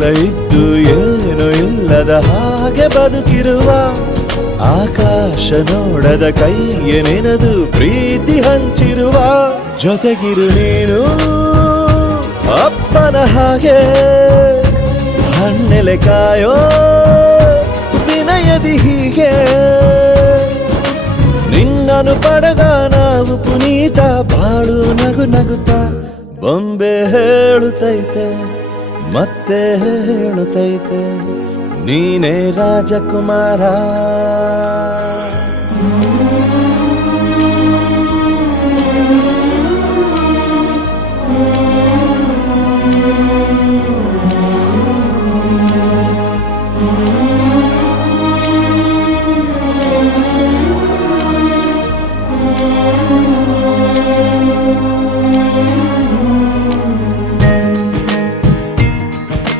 ಎಲ್ಲ ಇದ್ದು ಏನು ಇಲ್ಲದ ಹಾಗೆ ಬದುಕಿರುವ ಆಕಾಶ ನೋಡದ ಕೈಯೇ ನೆನೆದು ಪ್ರೀತಿ ಹಂಚಿರುವ ಜೊತೆಗಿರು ನೀನು ಅಪ್ಪನ ಹಾಗೆ ಹಣ್ಣೆಲೆ ಕಾಯೋ ವಿನಯದಿ ಹೀಗೆ ನಿನ್ನನು ಪಡೆದ ನಾವು ಪುನೀತ ಬಾಳು ನಗು ನಗುತ್ತಾ ಬೊಂಬೆ ಹೇಳುತ್ತೈತೆ ಮತ್ತೆ ಹೇಳುತ್ತೈತೆ ನೀನೇ ರಾಜಕುಮಾರ.